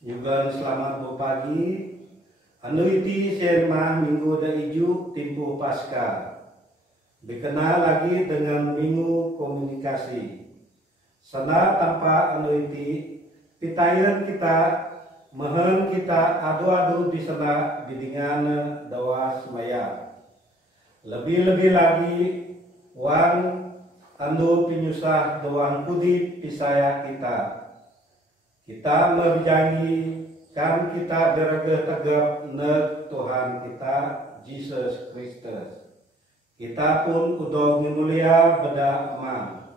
Juga selamat pagi. Anu iti sermah minggu da iju timpu pasca. Dikenal lagi dengan minggu komunikasi. Sana tanpa anu iti pitayan kita mehen kita adu-adu di sana bidingan dawa semaya. Lebih-lebih lagi wang anu pinyusah doang kudi pisaya kita. Kita berjanji kan kita beragah tegap nek Tuhan kita Yesus Kristus. Kita pun udah mulia beda emang.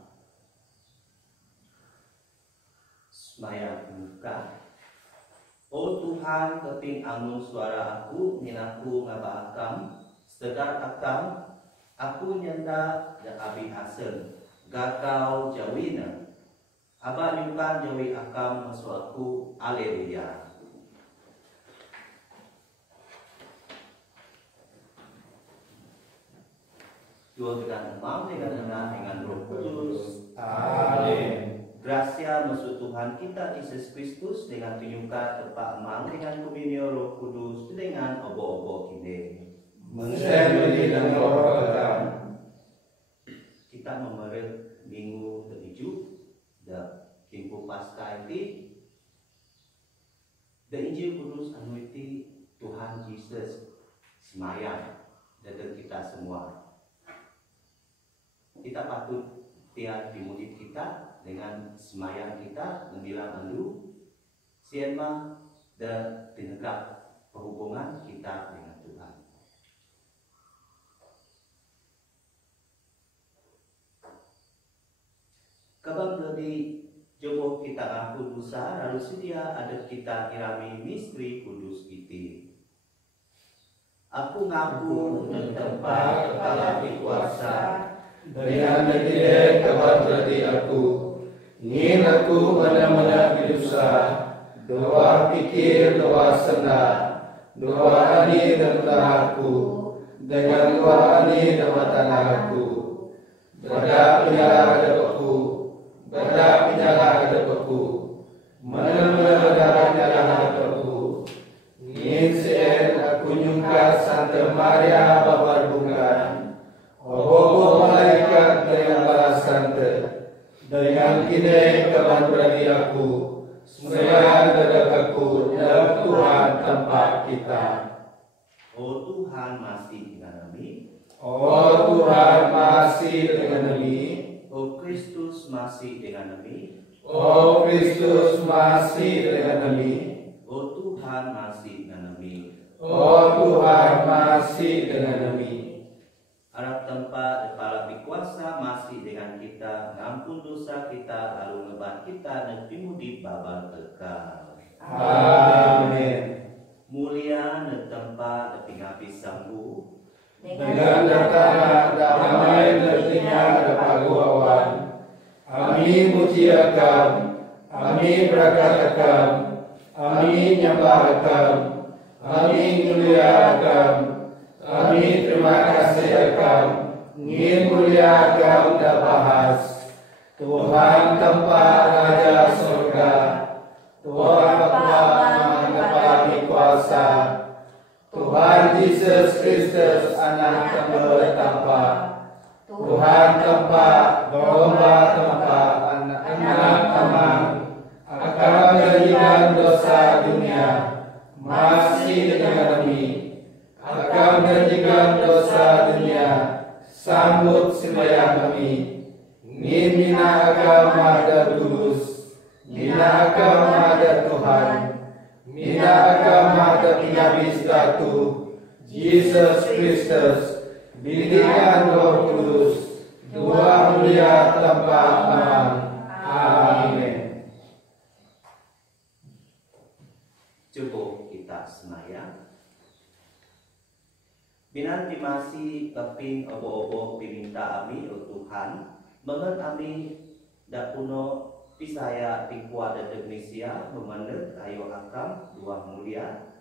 Semaya buka. Oh Tuhan, keting anu suara aku, ninaku ngaba akam, sedar akam, aku nyenda da abi hasil, gakau jawina. Aba nyukan jawi akam masuaku, aleluya. Dua dengan emam dengan Roh Kudus. Amin. Gracia maksud Tuhan kita Yesus Kristus dengan penyuka tepak emang dengan komunio Roh Kudus dengan obo-obo kini. Mensembunyi dengan roh kekal. Kita memeril minggu ketujuh da timpu pasca ini da Injil Kudus anu iti Tuhan Yesus semayang dan kita semua. Kita patut tiap dimudit kita dengan semayang kita menbilang andu siapa dan tinegak perhubungan kita dengan Tuhan. Kabang dari jowo kita ngaku dosa lalu sedia ada kita irami misteri kudus iti. Aku ngaku mentempat kepala dikuasa dengan negeri kabar berarti aku ingin aku mana-mana dosa, doa pikir, doa senda, doa ani dan aku, dengan doa ani dan aku, berdak penjara hadapaku, berdak penjara hadapaku, mana-mana darahnya hadapaku, ingin sen aku nyungka Santa Maria Babar Bungan. Oh malaikat dengan balas santa, dengan kini kawan berani aku, sembahyang dadaku dan Tuhan tempat kita. Oh Tuhan masih dengan kami. Oh Tuhan masih dengan kami. Oh Kristus masih dengan kami. Oh Kristus masih dengan kami. Oh Tuhan masih dengan kami. Oh Tuhan masih dengan kami. Harap tempat kepala dikuasa masih dengan kita, ngampun dosa kita, lalu ngeban kita dan dimudi babal kekal. Amin. Mulia dan tempat pingapi sambu Dengan datang damai nantinya dapat awan. Amin muji akam, amin berkat akam, amin nyembah akam, amin mulia akam. Amin, terima kasih akam, ingin mulia akam dah bahas. Tuhan tempat Raja Surga, Tuhan Bapa menepati kuasa, Tuhan Yesus Kristus anak tembel tanpa, Tuhan tempat, domba tempat, anak tamang, akan menjadikan dosa dunia, masih dengan kami. Akan menjadikan dosa dunia, sambut sembahyang kami. Ingin mina agama ada tulus, mina agama ada Tuhan, mina agama ada Nabi satu, Yesus Kristus, bimbingan Roh Kudus, dua mulia tanpa aman. Amin. cukup kita semayang. Binanti masih keping obo-obo piminta ami o Tuhan, banget ami dapuno pisaya pingkua dan Indonesia memendet ayo akam dua mulia,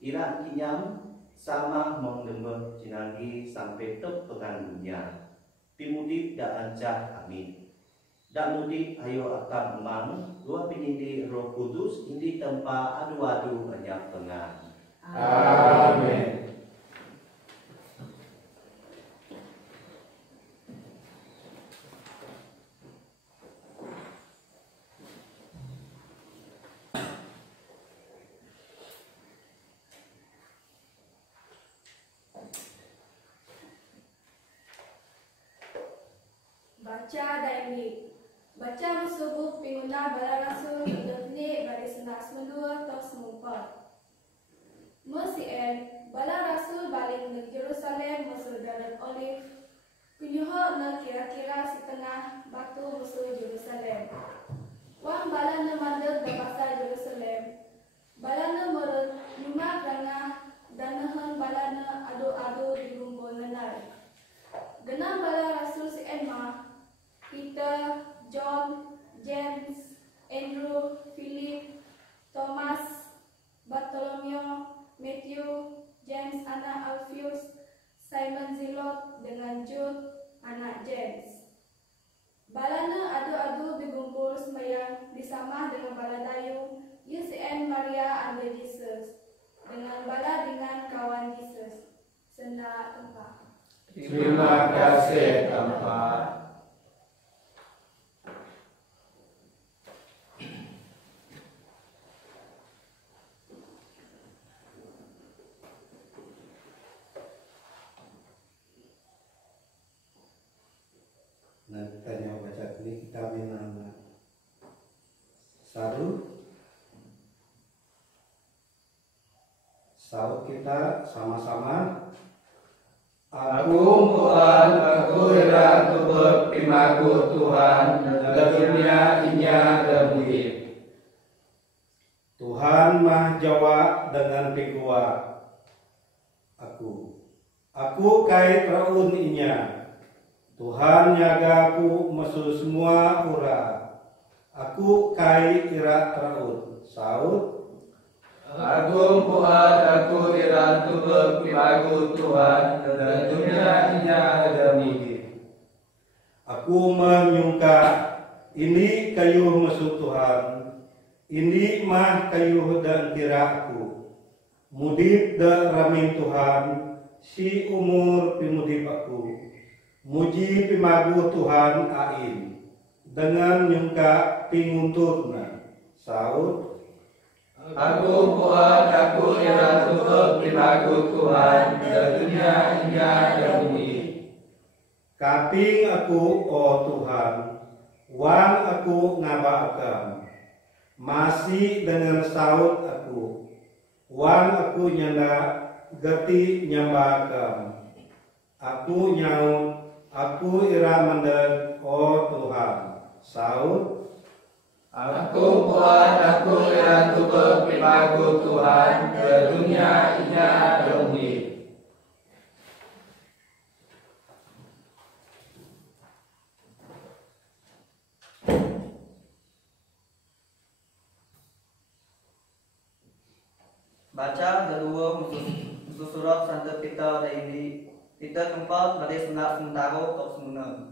ira kinyam sama mengdembeh jinangi sampai tep pengandunya, pimudip da ancah amin. dak mudik ayo akan emang dua pinindi Roh Kudus indi tempat adu-adu banyak tengah. Amin. Baca daimi. Baca bersubuh pinguna bala rasul berdekni baris senas mendua atau semumpat. Mesien bala rasul balik ke Yerusalem musuh dalam Olive. Kunyuho na kira-kira setengah batu musuh Yerusalem. Wang bala na mandek da pasar Yerusalem. Bala na merut nyuma rangah dan nahan bala na adu-adu di gumbul nenai. Genang bala rasul si Emma, Peter, John, James, Andrew, Philip, Thomas, Bartholomew, Matthew, James anak Alphaeus, Simon Zilot dengan Jude anak James. Balana adu-adu digumpul sembahyang disamah dengan bala dayung UCN Maria and Jesus dengan bala dengan kawan Jesus. Senda tempat. Terima kasih tempat. Nah, kita baca ini kita menama saud kita sama-sama. Aku Tuhan, aku ira tubek pimaku Tuhan, dunia inya demuit. Tuhan mah jawab dengan pigua. Aku kai traun inya. Tuhan nyagaku mesul semua ura. Aku kai ira traun. Saud. Aku Tuhan, aku ira tubek pimaku Tuhan, dunia inya demuit. Aku menyungka ini kayu mesul Tuhan. Ini mah kayu dan kiraku. Mudip da ramin Tuhan, si umur pimudip aku. Muji pimagu Tuhan ain. Dengan nyungka pingunturna. Saud. Aku Tuhan, aku ira tubek pimaku Tuhan, dunia inya demuit. Kaping aku, oh Tuhan, wan aku ngabakam. Masih dengan saud aku, wan aku nyanda geti nyambakam. Aku nyaut, aku ira mandeg, oh Tuhan, saud. Aku Tuhan, aku ira tubek pimaku Tuhan, dunia inya demuit. Baca kedua musuh surat Santo Peter dan ini Peter keempat pada sendak sementara untuk semula.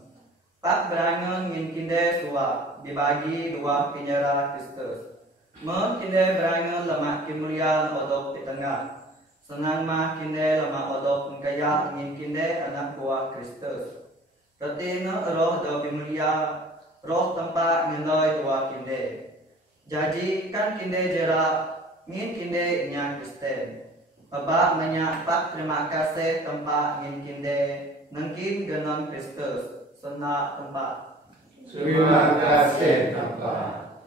Pak berangan ngin kinde suap dibagi dua penyerah Kristus. Men kinde berangan lemak kemuliaan odok di tengah. Senang mah kinde lemak odok mengkaya ngin kinde anak buah Kristus. Retina roh do kemulia roh tempat ngendoi dua kinde. Jadi kan kinde jerak ngin kinde nya Kristen. Abah banyak pak terima kasih tempat ngin kinde nengkin genon Kristus. Sena tempat. Terima kasih tempat.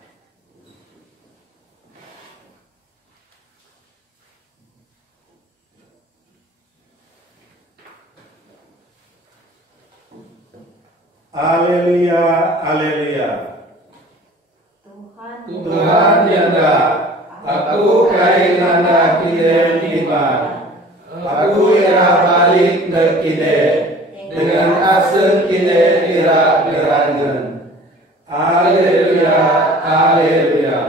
Haleluya, haleluya. Tuhan nyanda, aku kai nanda kide iman. Aku ira balik ke kide, dengan asal kide ira berangan. Haleluya, haleluya.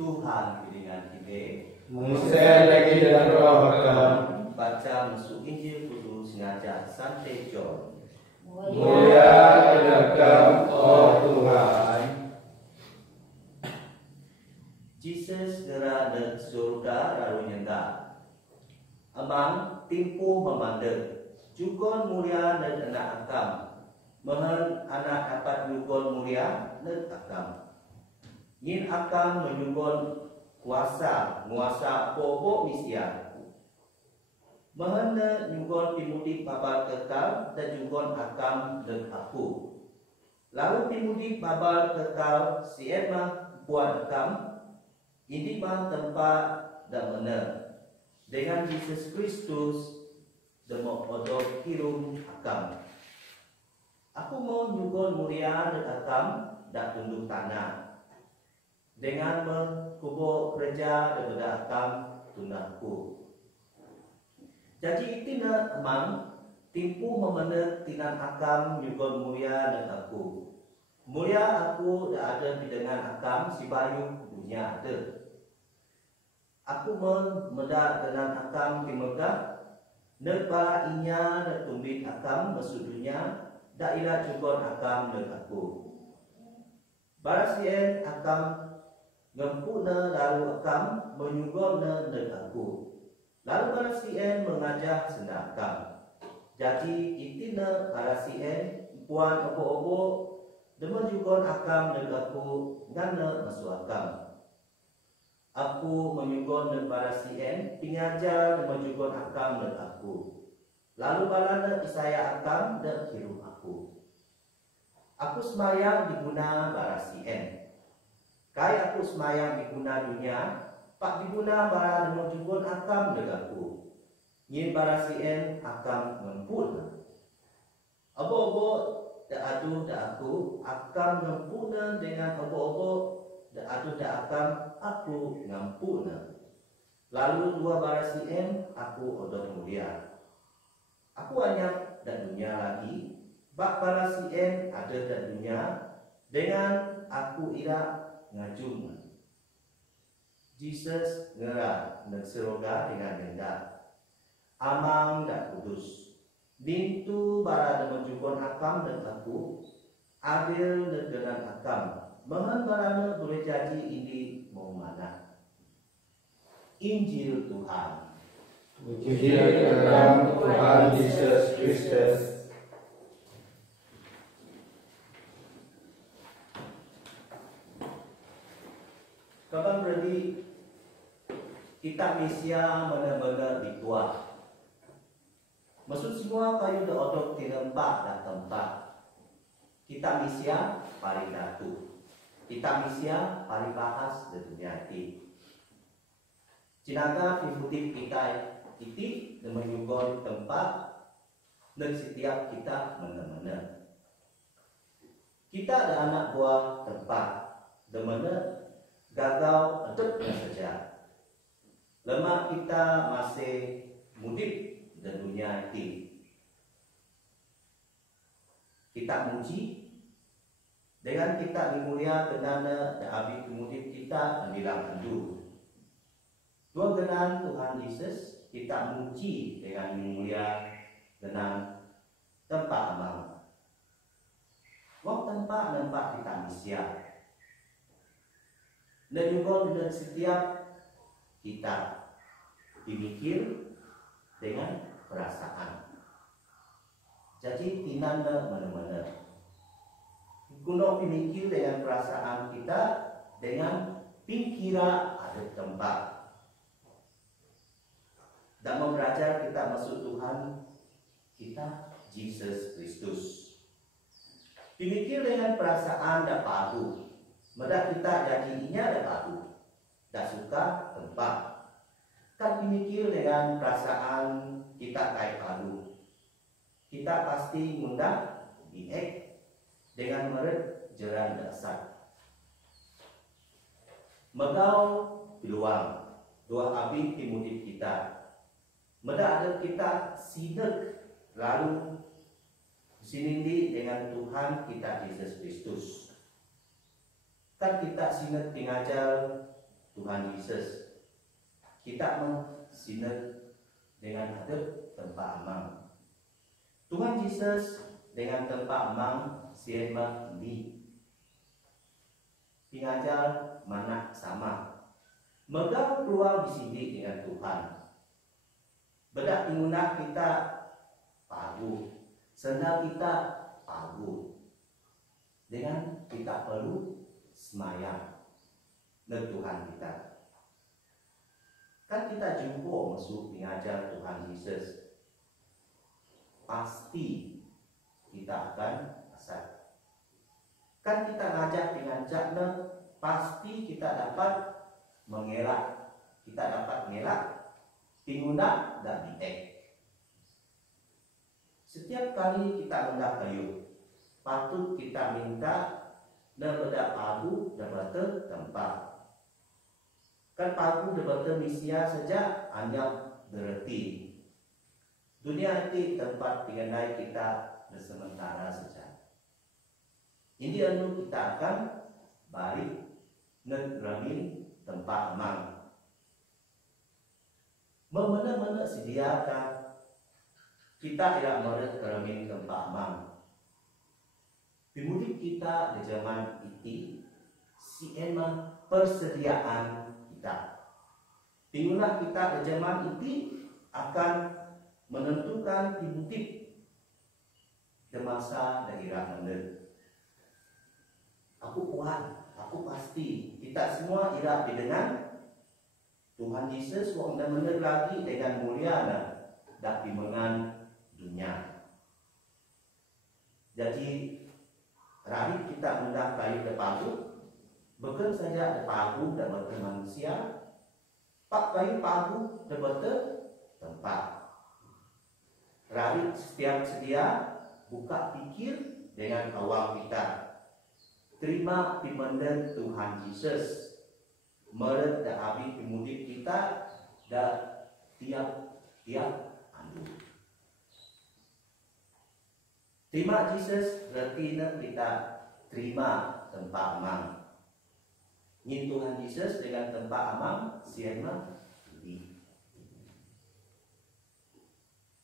Tuhan dengan kide Musel lagi dan roh hakam. Baca masuk Injil Kudus ngajak Santo John. Mulia Engkau, oh Tuhan. Jesus segera ke surga lalu nyentak. Amang timpu memandang. Jugon mulia dan anak akam. Mehen anak dapat jugon mulia dan akam. Ngin akam menyugon kuasa, nguasa pokok misia. Mehen nyugon pimudik babal kekal dan jugon akam dan aku. Lalu pimudik babal kekal si emah buat akam. Ini mah tempat dan benar. Dengan Yesus Kristus demo odok kirum akam. Aku mau nyugon mulia dan akam dan tunduk tanah. Dengan mengkubo kerja daripada akam tundaku. Jadi itu nak emang timpu memenuh tinan akam nyugon mulia dan aku. Mulia aku dah ada di dengan akam si bayu dunia ada. Aku memedak dengan akam di Mekah. Nekbala inya dan tumbit akam mesudunya. Dak ilah jugon akam dan aku. Barasien akam ngempuna lalu akam menyugona dan aku. Lalu barasien mengajak senda akam. Jadi itina barasien puan obo-obo demen jugon akam dan aku ngana masuk akam. Aku menyugon dan barasien pingajar dan menyugon akam dan aku. Lalu balana isaya akam dan kirum aku. Aku semayang diguna barasien. Kai aku semayang diguna dunia, pak diguna bara dan menyugon akam dan aku. Nyin barasien akam ngempuna. Obo-obo da adu da aku akam ngempuna dengan obo-obo da adu da akam aku ngampuna. Lalu dua barasien aku odot mulia. Aku banyak dan dunia lagi. Bak barasien ada dan dunia. Dengan aku ira ngajung. Jesus ngerak dan seroga dengan denda. Amang dan kudus. Bintu bara dan menjubon akam dan aku. Adil dan dengan akam. Mahan barana boleh jadi ini mau mana. Injil Tuhan. Puji Engkau, Tuhan Yesus Kristus. Kapan berarti kita Mesia benar-benar dituah. Maksud semua kayu de odok di tempat dan tempat. Kita Mesia paling datu. Kita Mesia paling bahas di dunia ini. Cinaga pimutip kita iti dan menyugon tempat dan setiap kita mana-mana. Kita ada anak buah tempat dan mana gagal adepnya saja. Lemah kita masih mudik di dunia ini. Kita muji dengan kita dimulia kenana dan abid mudik kita mendilang andu. Dua genan Tuhan Yesus kita muji dengan mulia dengan tempat amal. Wong tempat kita Mesia. Dan juga dengan setiap kita dimikir dengan perasaan. Jadi tinanda mana-mana. Kuno dimikir dengan perasaan kita dengan pikiran ada tempat. Dan membelajar kita masuk Tuhan kita Yesus Kristus. Dimikir dengan perasaan dan padu. Medak kita jadinya ada padu. Tak suka tempat. Kan dimikir dengan perasaan kita kayak padu. Kita pasti mengundang diek dengan meret jalan dasar. Megau peluang dua abid timutip kita. Medak ada kita sinek lalu sinindi dengan Tuhan kita Yesus Kristus. Kan kita sinek tingajar Tuhan Yesus. kita mensinet dengan adab tempat amang. Tuhan Yesus dengan tempat amang siapa di pengajar mana sama. Megang peluang disidik dengan Tuhan. Bedak tingunah kita pagu, sendal kita pagu. Dengan kita perlu semayang dengan Tuhan kita. Kan kita jumpa masuk mengajar Tuhan Yesus, pasti kita akan asal. Kan kita ngajak dengan jakna, pasti kita dapat mengelak. Kita dapat mengelak tingundak dan diek. Setiap kali kita hendak kayu, patut kita minta dan bedak pagu dan bata tempat. Kan pagu dan bata misia saja hanya berarti. Dunia ini tempat tinggal kita bersementara saja. Ini anu kita akan balik negeramin tempat amang. Memena-mena sediakan kita tidak meneramin tempat amang. Pemudik kita di zaman itu si emang persediaan kita. Tinggallah kita di zaman itu akan menentukan pemudik di masa daerah mana. Aku kuat, aku pasti. Kita semua ira dengan Tuhan Yesus wong dan benar lagi dengan mulia dak pimengan dunia. Jadi hari kita hendak kayu de pagu, bukan saja de pagu dan bete manusia, pak kayu pagu de bete tempat. Hari setiap sedia buka pikir dengan awal kita. Terima pimendan Tuhan Yesus. Meret dan habis pemudik kita dan tiap andu. Terima Yesus berarti kita terima tempat amang. Nyin Tuhan Yesus dengan tempat amang siapa ini.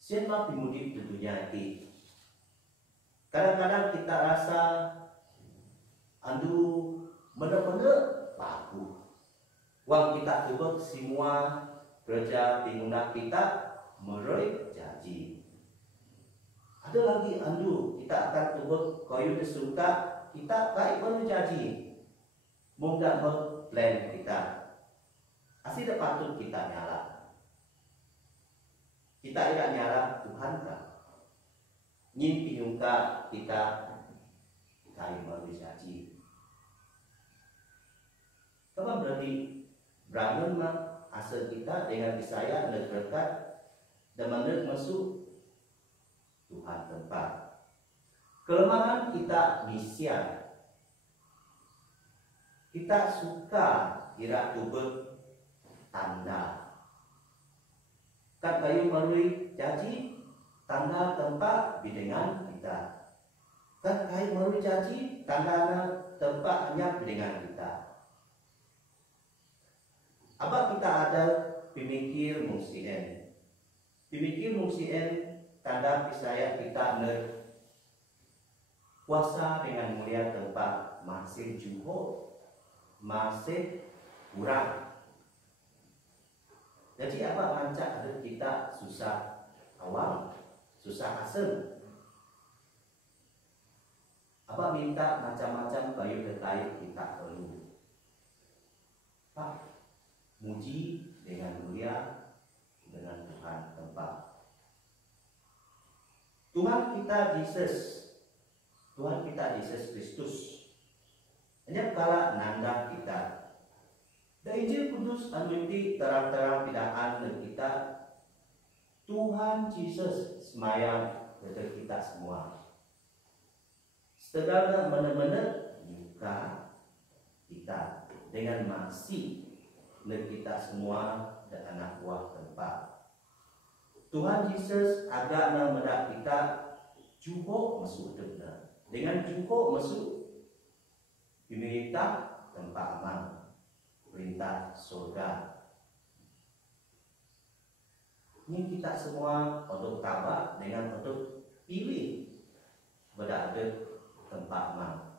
Siapa pemudik di dunia ini. Kadang-kadang kita rasa andu benar-benar bagus. Wang kita tebak semua kerja pengguna kita meroy janji. Ada lagi andu kita akan tebak kayu desuka kita baik baru janji. Mungkin plan kita. Asih dah patut kita nyala. Kita tidak nyala Tuhan kan. Nyimpi nyungka kita kayu baru janji. Apa berarti Brahman mah asal kita dengan saya dan berkat dan menurut masuk Tuhan tempat. Kelemahan kita misia. Kita suka kira tubek tanda. Kan kayu melalui janji tanda tempat bidengan kita. Kan kayu melalui janji tanda tempat hanya bidengan kita. Apa kita ada pemikir musien? Pemikir musien tanda pisaya kita puasa dengan mulia tempat masih juho, masih kurang. Jadi apa rancak ada kita susah awal, susah asal. Apa minta macam-macam kayu terkait kita perlu. Pak, muji dengan mulia dengan Tuhan tempat. Tuhan kita Yesus, Tuhan kita Yesus Kristus. Hanya kala nanda kita. Dan Injil Kudus anuti terang-terang pidaan dan kita. Tuhan Yesus semayang kepada kita semua. Segala mana-mana muka kita dengan masih dan kita semua dan anak buah tempat. Tuhan Yesus agak memedak kita juga masuk dunia. Dengan juga masuk diminta tempat aman, perintah surga. Ini kita semua untuk tabak dengan untuk pilih berada tempat mana.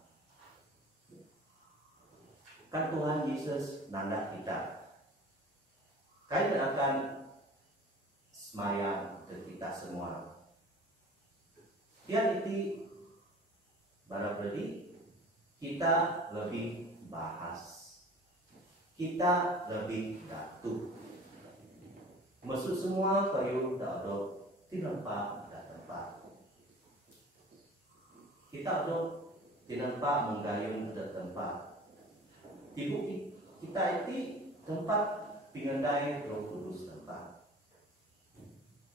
Kan Tuhan Yesus nanda kita. Kait akan semayang ke kita semua. Dia itu barangkali kita lebih bahas, kita lebih datuk. Maksud semua kayu tak ada tinampak tak tempat. Kita ada tinampak menggayung ke tempat. Ibu kita itu tempat pingandai Roh Kudus tempat.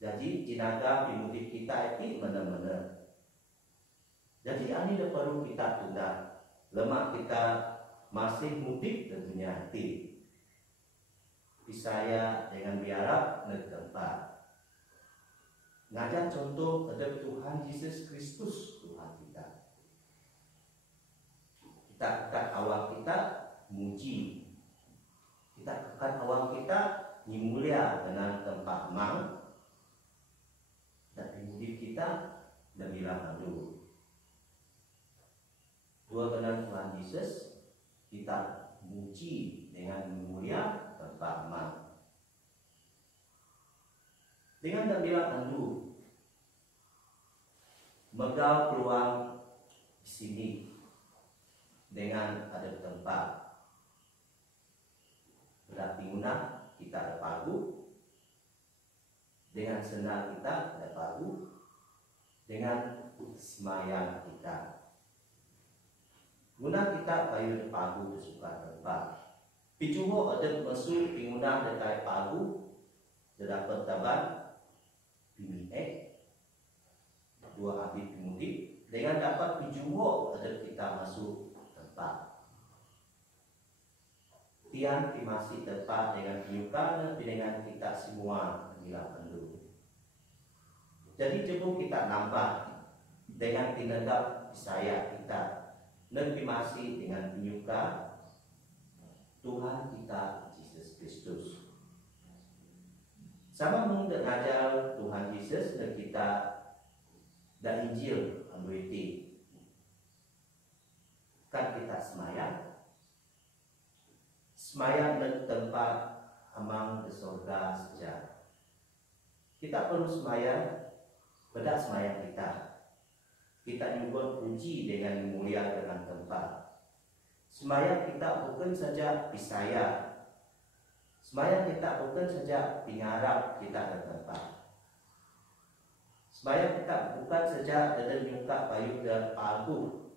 Jadi jenazah pimudip kita itu benar-benar. Jadi ini perlu kita tunda. Lemak kita masih mudik ke dunia hati. Saya dengan biarap ke tempat. Ngajar contoh ada Tuhan Yesus Kristus Tuhan kita. Kita akan awal kita muji. Kita akan awal kita mulia dengan tempat mang. Dan pimudip kita dan bilang dulu. Dua benar Tuhan Yesus kita muji dengan mulia tempat mang. Dengan dan bilang dulu. Megal peluang di sini dengan ada tempat. Berarti guna kita ada pagu. Dengan senang kita ada pagu. Dengan semayang kita. Guna kita kayu pagu kesukaan tempat. Picumo ada masuk pinguna dekat pagu. Terdapat taban pimiek. Dua habis pimudip. Dengan dapat picumo ada kita masuk tempat. Tiang masih tempat dengan pinyukan dengan kita semua bila pendu. Jadi coba kita nampak dengan tindak saya kita. Nanti masih dengan penyuka Tuhan kita Yesus Kristus. Sama mungkin ajar Tuhan Yesus dan kita dan Injil Amriti. Kan kita semayang di tempat amang di surga saja. Kita perlu semayang, beda semayang kita. Kita juga puji dengan mulia dengan tempat. Semayang kita bukan saja pisaya. Semayang kita bukan saja pingarap kita ke tempat. Semayang kita bukan saja dengan nyungka payu dan pagu.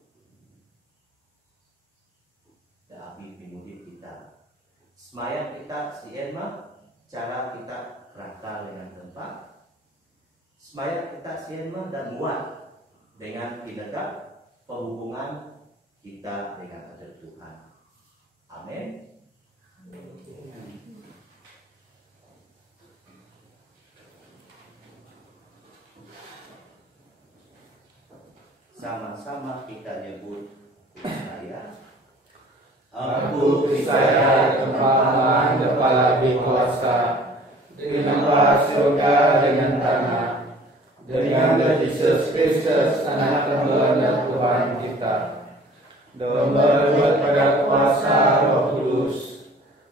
Dan api pimudip kita. Semayang kita si Emma, cara kita kerangkal dengan tempat. Semayang kita si Emma dan muat dengan tindakan perhubungan kita dengan ada Tuhan. Amin. Sama-sama kita nyebut saya. Aku percaya kepahaman kepala berkuasa dengan surga dengan tanah. Dengan Yesus Kristus anak tunggal Tuhan kita, berbuat pada kuasa Roh Kudus,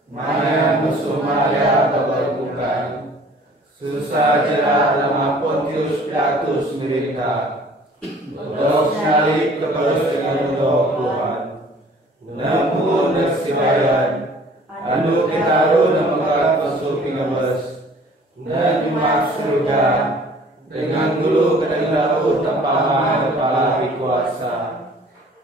maya musuh maya berbukan, susah jerat lama Pontius Pilatus mereka, berdoa sekali kepada dengan roh Tuhan, nampun nasibayan, anu kita ru namakat masuk pingamas, dan imak surga. Dengan gulu kedengaran tempaman kepala berkuasa.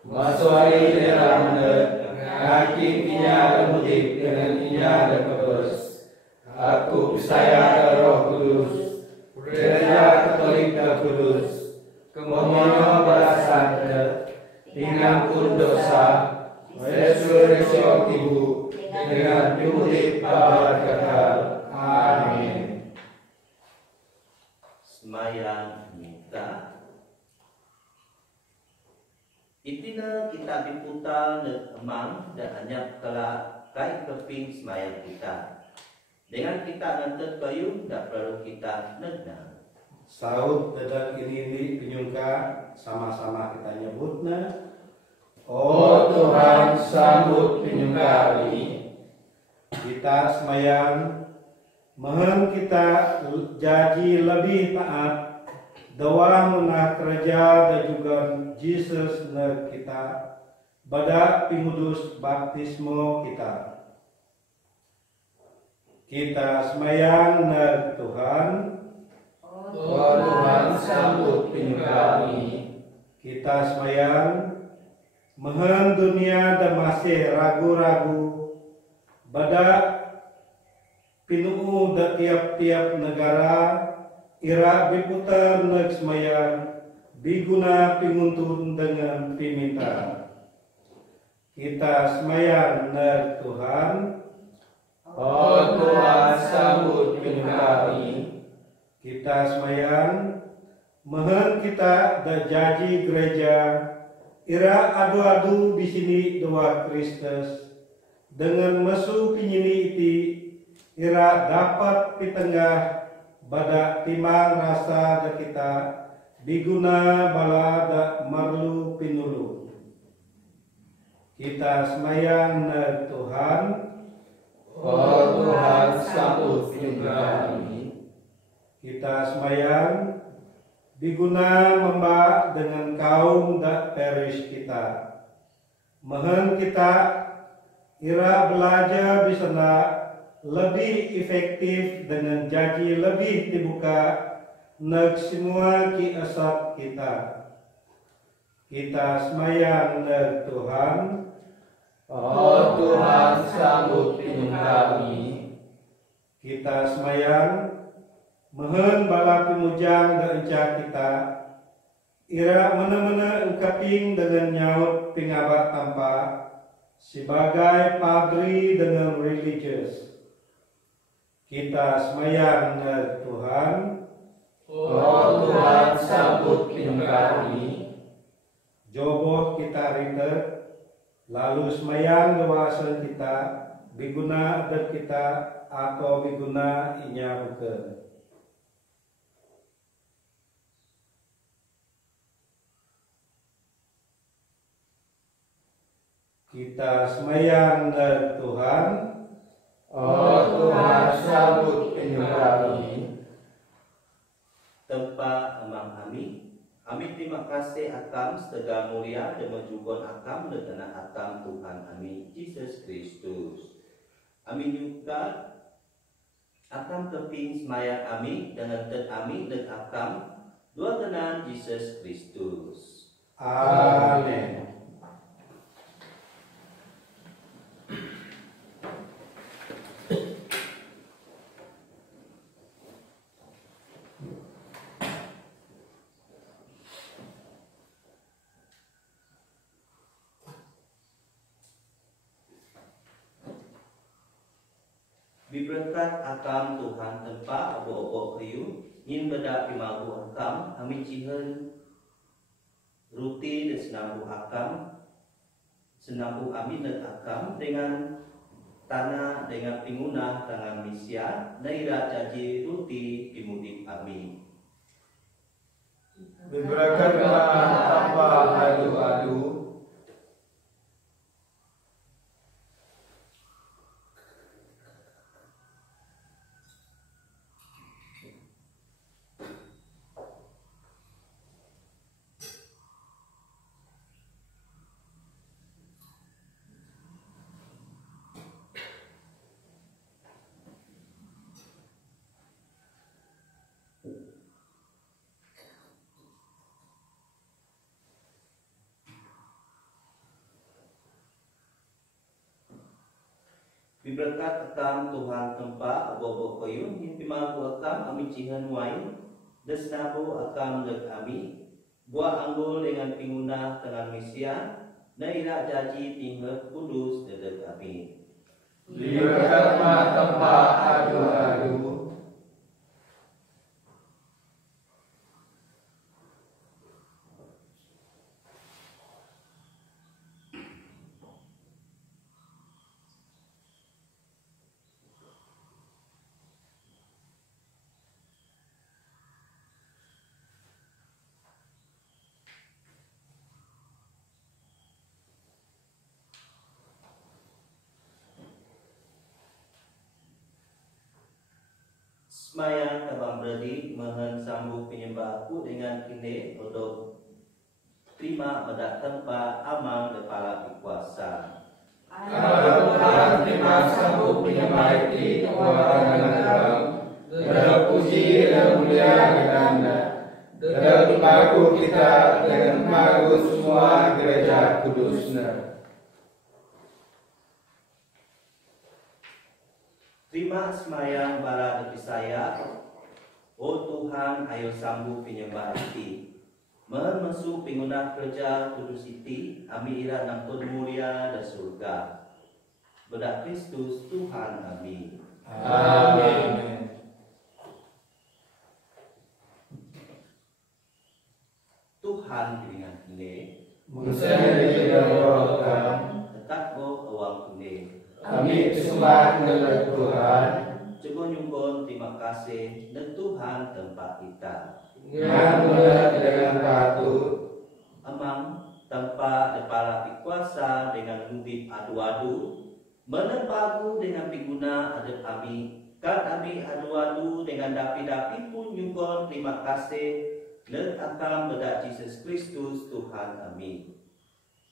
Masuk hari daerah mendet, ngaki pinya dan mudik dengan pinya dan kebers. Aku percaya Roh Kudus, gereja Katolik dan Kudus, kemohonan balasan pengampun dosa, resurreksi tubuh dengan mudik babar kekal. Amin. Semayang minta itina kita diputar emang dan hanya telah kait keping semayang kita Dengan kita nantet kayu, tidak perlu kita negna. Saud dadak ini penyungka sama-sama kita nyebutna. Oh Tuhan, sambut penyungka ini. Kita semayang, mohon kita jadi lebih taat, doa menah kerja dan juga Yesus ner kita, badak pingudus baptismo kita. Kita semayang ner Tuhan, Oh Tuhan, sambut penyungka ini. kita semayang, mohon dunia dan masih ragu-ragu, badak pinuu da tiap-tiap negara ira biputar neg semayang biguna pinguntun dengan piminta. Kita semayang neg Tuhan, Oh Tuhan, sambut penyungka ini. kita semayang mohon kita da jaji gereja ira adu-adu di sini doa Kristus dengan mesu pinyini iti ira dapat pitengah badak timang rasa da kita biguna bala da marlu pinulu. Kita semayang na Tuhan, Oh Tuhan, sambut penyungka ini. kita semayang biguna membak dengan kaum da perish kita. Mohon kita ira belajar bisa lebih efektif dengan jadi lebih dibuka neg semua ki asap kita. Kita semayang neg Tuhan, Oh Tuhan, sambut penyungka ini. kita semayang mohon bala pimujang da enca kita ira mana-mana engkaping dengan nyaut pingabat tanpa sebagai padri dengan religious. Kita semayang neg Tuhan, Oh Tuhan, sambut penyungka ini. joboh kita ritet, lalu semayang dewasan kita, biguna adat kita atau biguna inya bukan. Kita semayang neg Tuhan, Oh Tuhan, sambut penyungka ini. Tempa emang kami terima kasih akam setega mulia dan menjugon akam dengan akam Tuhan kami Yesus Kristus. Amin juga akam keping semaya kami dengan tet kami dan akam dua tenan Yesus Kristus. Amin. Diberkat akam Tuhan tempat obo-obo kriu nyin beda pimagu akam kami cihen ruti dan senambu kami dan akam dengan tanah dengan pingunah tangan misia naira janji ruti pimudik kami. Diberkatlah tanpa adu-adu. Diberkat akam Tuhan tempat obo-obo koyun yang pimagu akam kami cihen wain desnabu akam dek kami buah anggul dengan pingunah tangan misia naira jaji tinggal kudus dedek kami. Diberkatlah tanpa adu-adu. Semayang kabang berdi mohon sambung penyembahku dengan kini untuk terima mendak tempat amang kepala berkuasa. Tuhan terima sambung penyembah di kewarangan dalam dan puji dan mulia Anda dan mengaku kita dengan mengaku semua gereja kudusnya. Terima semayang bala dari saya, oh Tuhan ayo sambung penyembah iti. Mohon masuk pengguna kerja kudus iti, ami ira nampun mulia dan surga. Bedak Kristus Tuhan amin. Amin. Tuhan dengan ini, Musaya didoakan, tetap bo awang ini. kami sembah kepada Tuhan, Coba nyumbun terima kasih dan Tuhan tempat kita. yang mulia dengan patut, Amang tempat kepala dikuasa dengan mubit adu-adu, menepagu dengan piguna adat kami, kan kami adu-adu dengan dapi-dapi pun nyumbun terima kasih dan akan bedak Yesus Kristus Tuhan amin.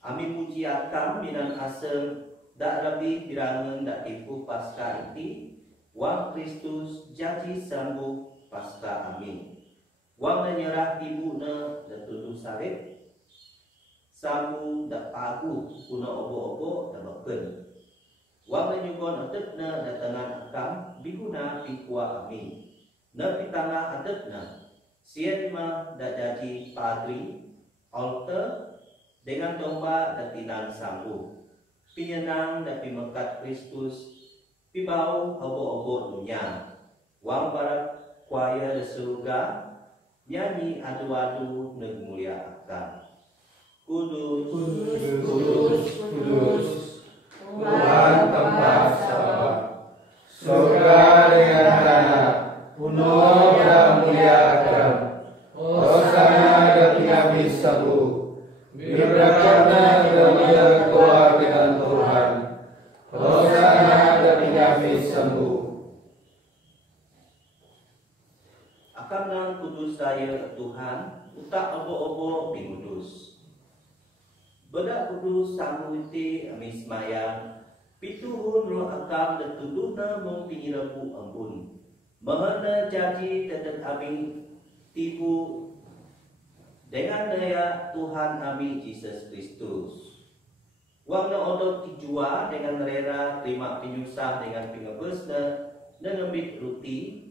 Amin puji akan minan asal dak lebih birangan dak tipu pasca iti, wang Kristus janji sambung pasca amin. Wang nyerah ibu na dan tuduh salib, sambung dak pagu kuna obo-obo dan beken. Wang nyugon adet na datangan akam biguna pikua amin. Na pitanga adet na sien ma dak jadi padri altar dengan domba dan tinan sambung. Pinyenang dan pimekat Kristus, pibau obo-obo dunia. Wang para kuaya di surga, nyanyi adu-adu negmulia akan. Kudus, kudus, kudus, Tuhan tempat sabat, surga dengan tanah, penuh dan mulia akan. Hosana dan kami sabu, diberkatnya dengan Tuhan dengan Tuhan. Hosana dan kami sembuh. akan nang kudus saya Tuhan, utak obo-obo pingudus. Bedak kudus sanggup iti amis mayang, pituhun roh akam dan tuduhna mong pingirapu ampun. Mahana janji tetap amin tipu dengan daya Tuhan kami Yesus Kristus. Wang na odot tijua dengan rera terima penyusah dengan pingebesna dan ngambil ruti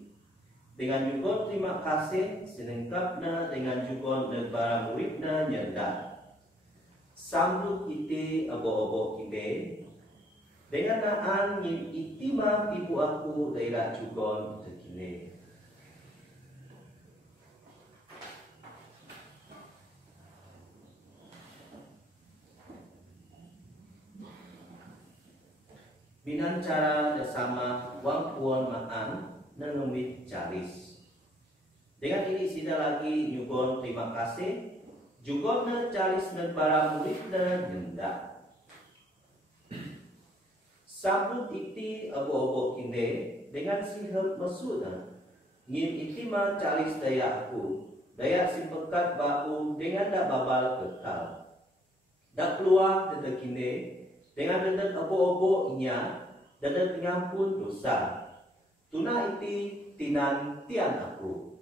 dengan juga terima kasih senengkapna dengan juga negara muridna nyenda. Sambut ite abo-abo kide dengan naan ngin itima ibu aku daerah juga tekine. Binan cara bersama wang puan maan nenumit caris. Dengan ini sida lagi nyugon terima kasih juga ne caris ne para murid ne nyenda. Sambut iti abo-abo kinde dengan sihab masuna ngin iti ma caris daya aku daya simpekat bau dengan dak babal kekal. Dak keluar dedak kinde dengan dedak abo-abo inya dedak ngampun dosa. Tuna iti tinan tian aku.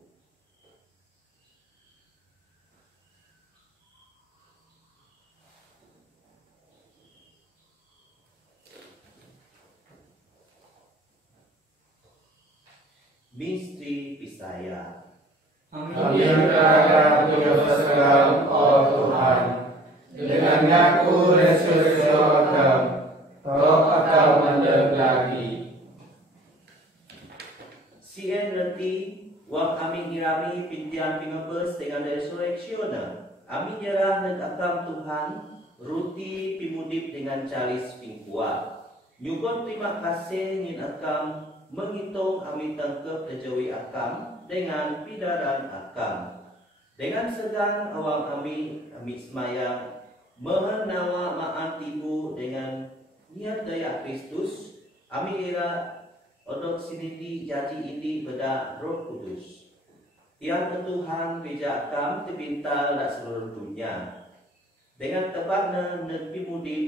Misteri Pisaya. Kami berharap dosa oh Tuhan, dengan ngaku resurreksi Adam, roh atau mendek lagi. Sien reti wang amin irami pintian pingebes dengan resurreksiona. Amin nyerah dan akam Tuhan ruti pimudip dengan caris pingkua. Nyugon terima kasih ngin akam menghitung amin tangkep tejawi akam dengan pidaran akam. Dengan segan awang amin semayang mehenawa maan tibu dengan niat daya Kristus. Amin ira Odok siniti janji ini beda Roh Kudus. Tiang Tuhan bijak kam tebintal dak seluruh dunia. Dengan tepatnya negeri mudik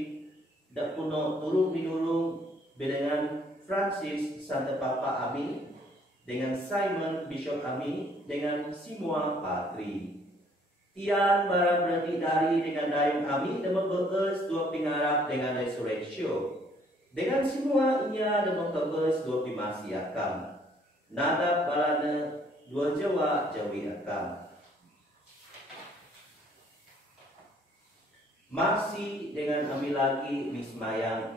dak kuno turun binurung dengan Francis Santa Papa Ami, dengan Simon Bishop Ami, dengan semua patri. Tian bara berhenti dari dengan dayung Ami dan memberes dua pengarap dengan resurrection. Dengan semua inya dan memberes dua pimasi akam. Nada balana dua Jawa Jawi akam. Masih dengan Ami lagi mismayang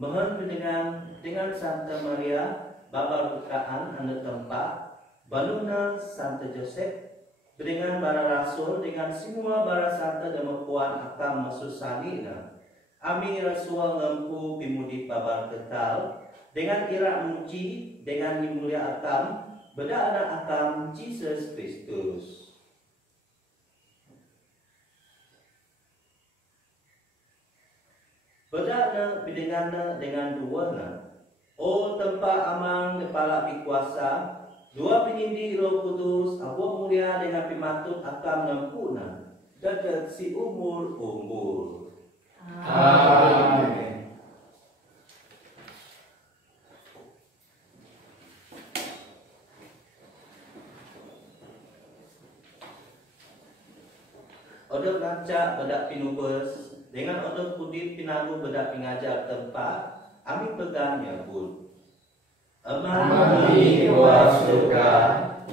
mohon dengan Santa Maria Bapa Bukaan anu tempat baluna Santa Joseph dengan para rasul dengan semua para santa dan mempuan akam masusani Ami rasul ngempu pimudi babar kekal dengan ira muji dengan mulia akam beda anak akam Jesus Kristus. Bedana bidengana dengan duana. Oh tempat amang kepala pikuasa, dua penindi Roh Kudus, abu mulia dengan pimatut akam nampuna, dadat si umur. Amin. Odok ngaca bedak pinubes dengan odok kudip pinagu bedak pingajar tempat, Ami pegangnya pun. Amami wa surga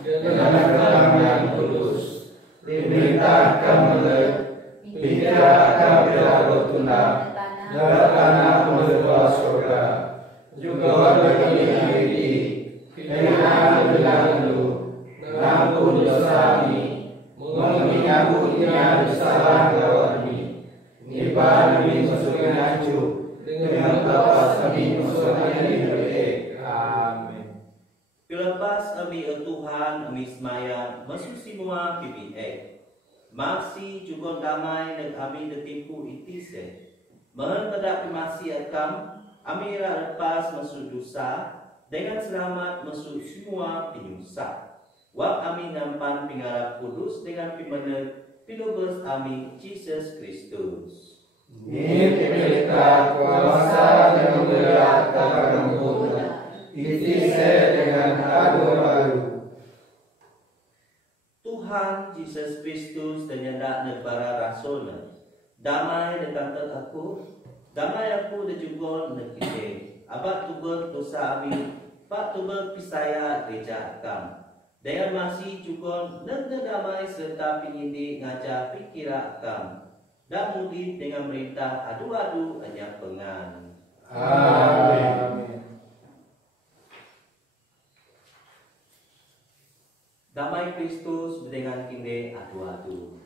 dengan kalam yang kudus, diberitakan oleh pikiran bela tuna dan tanah menuju surga. Juga bagi diri dengan berlalu, nampun dosa kami, mengingatnya kesalahan kami. Nipan kami masuk ngacu dengan lepas kami masuk di amin. Pilepas Ami Tuhan Ami semaya masuk semua PBA. Masih juga damai dan Ami detimpu itise. Mohon pada masih akam Ami lepas masuk dosa dengan selamat masuk semua penyusah. Wak Ami nampan pingarap kudus dengan pimenet pinubes Ami Jesus Kristus. Ini miliklah kuasa dan mulia takkanmu, itise dengan adu baru. Tuhan Yesus Kristus dan nyendak nebara rasulnya. Damai dekat aku, damai aku dan juga nekite. Abad tuber dosa Ami, pak tuber pisaya gereja akam. Dengan masih juga damai serta pingindi ngajar pikira akam. Dan mudi dengan merintah adu-adu hanya pengan. Amin. Damai Kristus dengan kinde adu-adu.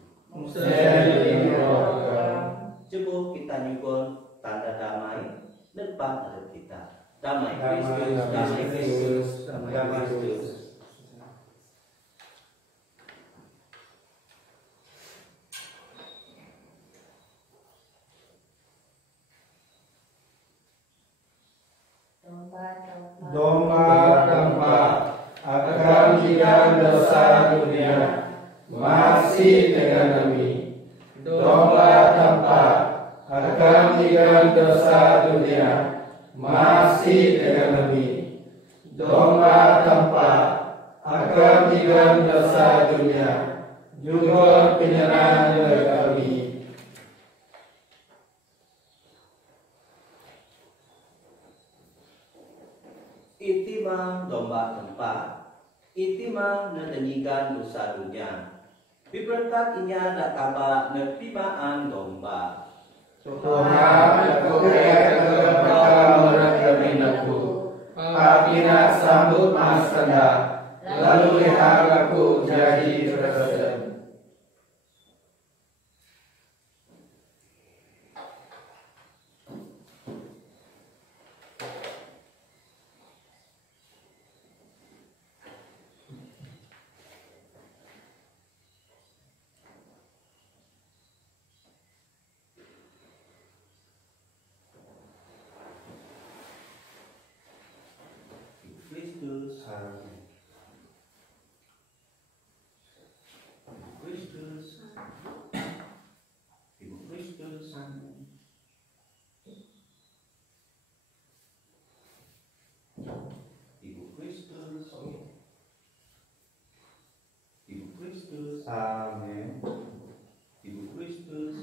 Coba kita nyugun tanda damai depan ada kita. Damai Kristus, damai Kristus, damai Kristus. Domba tempat akan hilang dosa dunia, masih dengan kami. Domba tempat akan hilang dosa dunia, masih dengan kami. Domba tempat akan hilang dosa dunia, juga penyerang kami. Itimang domba tempat, itimang nenyikan dosa dunia. Biberkat inya dak kaba nepimaan domba. Tuhan aku kepada kami aku, apina sambut mas tanda, lalu lihat aku jadi tersenyum. Ibu Kristus. Ibu Kristus. Ibu Kristus. Amin. Ibu Kristus.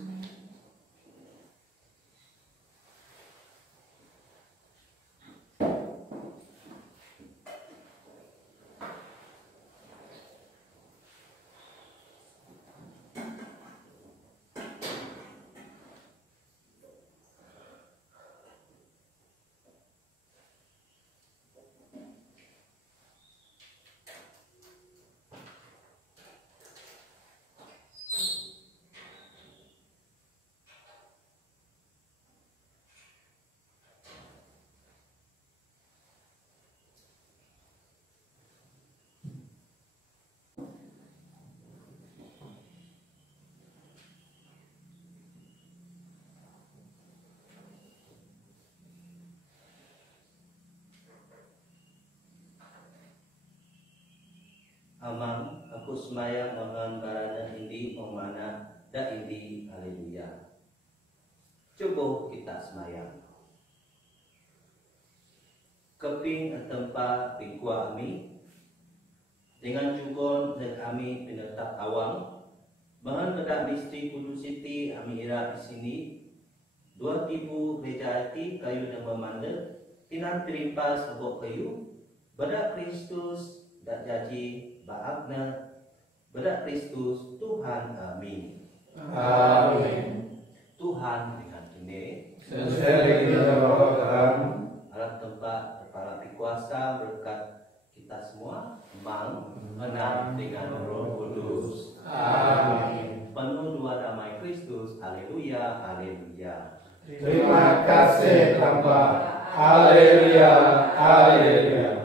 Aman, aku semayang mohon barana indi memana da indi haleluya. Coba kita semayang. Keping tempat pingkua ami dengan jugon dan ami penetap awang. Mohon kedak misteri kudus siti ami ira di sini. 2000 gereja hati kayu dan memandang tinan terimpas sebab kayu. Pada Kristus dan janji Baakna pada Kristus Tuhan, amin. Amin. Tuhan dengan ini Sesering roh alat tempat para kuasa berkat kita semua menang dengan Roh Kudus. Amin. Penuh dua damai Kristus. Haleluya, haleluya. Terima kasih Bapa. Haleluya, haleluya.